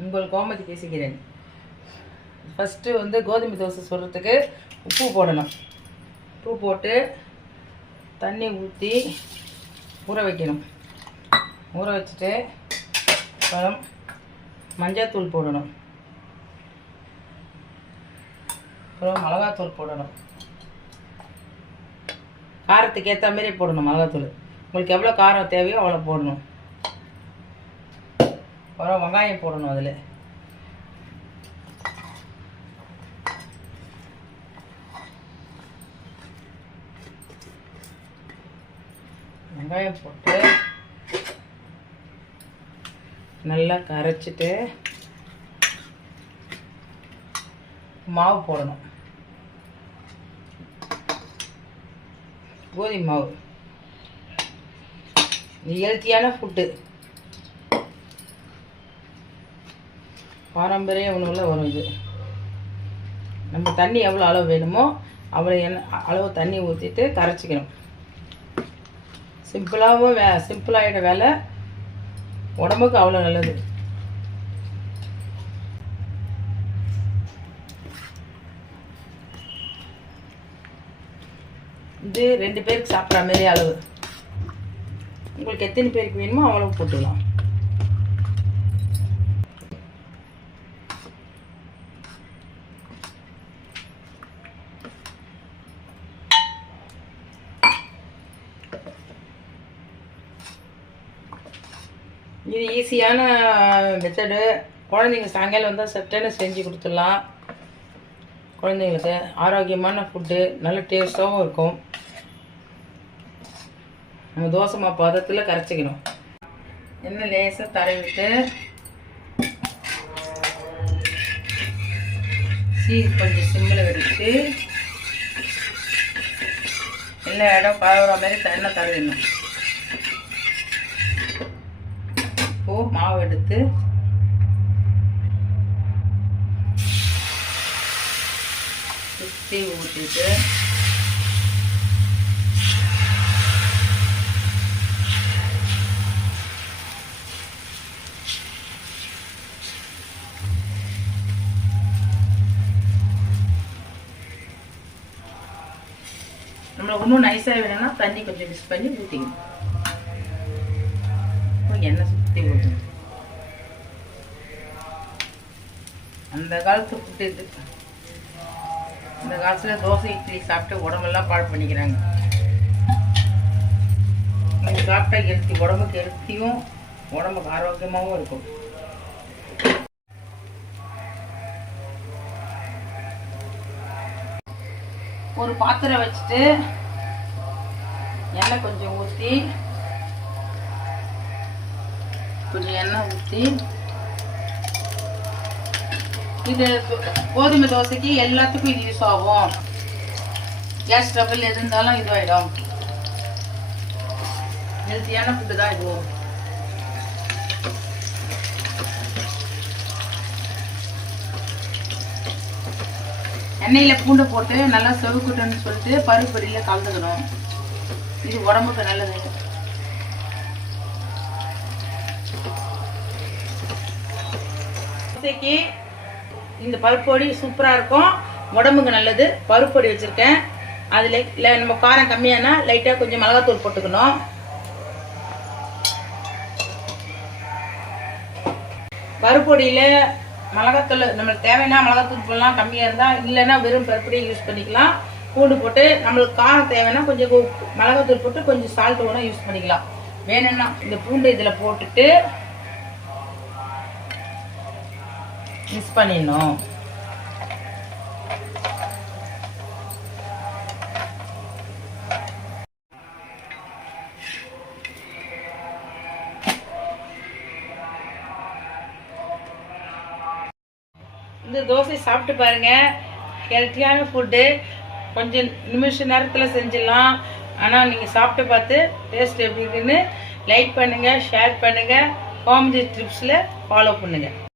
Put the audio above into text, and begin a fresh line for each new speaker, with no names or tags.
உங்கள் கோமதி பேசுகிறேன். ஃபஸ்ட்டு வந்து கோதுமை தோசை சுடுறதுக்கு உப்பு போடணும். உப்பு போட்டு தண்ணி ஊற்றி ஊற வைக்கணும். ஊற வச்சுட்டு அப்புறம் மஞ்சள்தூள் போடணும். அப்புறம் மிளகாத்தூள் போடணும். காரத்துக்கு ஏற்ற மாதிரி போடணும் மிளகாத்தூள். உங்களுக்கு எவ்வளோ காரம் தேவையோ அவ்வளோ போடணும். அப்புறம் வெங்காயம் போடணும் அதில். வெங்காயம் போட்டு நல்லா கரைச்சிட்டு மாவு போடணும். கோதுமை மாவு. இது ஹெல்த்தியான ஃபுட்டு பாரம்பரிய உணவில் வரும் இது. நம்ம தண்ணி எவ்வளோ அளவு வேணுமோ அவ்வளோ என்ன அளவு தண்ணி ஊற்றிட்டு கரைச்சிக்கணும். சிம்பிளாகவும் வே சிம்பிளாகிட வேலை உடம்புக்கு அவ்வளோ நல்லது. இது ரெண்டு பேருக்கு சாப்பிட்ற மாரி அளவு. உங்களுக்கு எத்தனை பேருக்கு வேணுமோ அவ்வளோ போட்டுக்கலாம். இது ஈஸியான மெத்தடு குழந்தைங்க சாயங்காலம் வந்தால் சட்டுன்னு செஞ்சு கொடுத்துடலாம். குழந்தைங்களுக்கு ஆரோக்கியமான ஃபுட்டு நல்ல டேஸ்ட்டாகவும் இருக்கும். நம்ம தோசை மா பதத்தில் கரைச்சிக்கணும். எண்ணெய் லேசாக தடவிட்டு சீ கொஞ்சம் சிம்மில் வச்சுட்டு எல்லா இடம்? பரவுற மாதிரி தண்ணி தடவிடணும் இப்போ மாவு எடுத்து. சுற்றி ஊற்றிட்டு நம்மளுக்கு இன்னும் நைஸாக வேணும்னா தண்ணி கொஞ்சம் மிக்ஸ் பண்ணி ஊற்றிக்கணும் எண்ணெய் சுற்றி ஊற்றணும் அந்த காலத்து ஃபுட்டு இது. அந்த காலத்தில் தோசை இட்லி சாப்பிட்டு உடம்பெல்லாம் பாழ் பண்ணிக்கிறாங்க. இது சாப்பிட்டா ஹெல்த்தி உடம்புக்கு ஹெல்த்தியும் உடம்புக்கு ஆரோக்கியமாகவும் இருக்கும். ஒரு பாத்திரம் வச்சுட்டு எண்ணெய் கொஞ்சம் ஊற்றி கொஞ்சம் எண்ணெய் ஊற்றி இது கோதுமை தோசைக்கு எல்லாத்துக்கும் இது யூஸ் ஆகும். கேஸ் ட்ரபிள் எது இருந்தாலும் இதுவாயிடும் ஹெல்த்தியான ஃபுட்டு தான் இதுவும் எண்ணெயில் பூண்டை போட்டு நல்லா செவுக்குட்டுன்னு சொல்லிட்டு பருப்பு பொடியில் கலந்துக்கணும். இது உடம்புக்கு நல்லது. தோசைக்கு இந்த பருப்பொடி சூப்பராக இருக்கும். உடம்புக்கு நல்லது. பருப்பொடி வச்சுருக்கேன். அதில் இல்லை நம்ம காரம் கம்மியானா லைட்டாக கொஞ்சம் மிளகாத்தூள் போட்டுக்கணும். பருப்பொடியில் மிளகாத்தூள் நம்மளுக்கு தேவைன்னா மிளகாத்தூள் போடலாம் கம்மியாக இருந்தால் இல்லைன்னா வெறும் பருப்படியே யூஸ் பண்ணிக்கலாம். பூண்டு போட்டு நம்மளுக்கு காரம் தேவைன்னா கொஞ்சம் உப்பு மிளகாத்தூள் போட்டு கொஞ்சம் சால்ட் கூட யூஸ் பண்ணிக்கலாம். வேணும்னா இந்த பூண்டு இதில் போட்டுட்டு மிக்ஸ் பண்ணிடணும். இந்த தோசை சாப்பிட்டு பாருங்க. ஹெல்த்தியான ஃபுட்டு கொஞ்சம் நிமிஷ நேரத்தில் செஞ்சிடலாம். ஆனால் நீங்கள் சாப்பிட்டு பார்த்து டேஸ்ட் எப்படி இருக்குன்னு லைக் பண்ணுங்கள் ஷேர் பண்ணுங்கள் காமெடி ட்ரிப்ஸில் ஃபாலோ பண்ணுங்கள்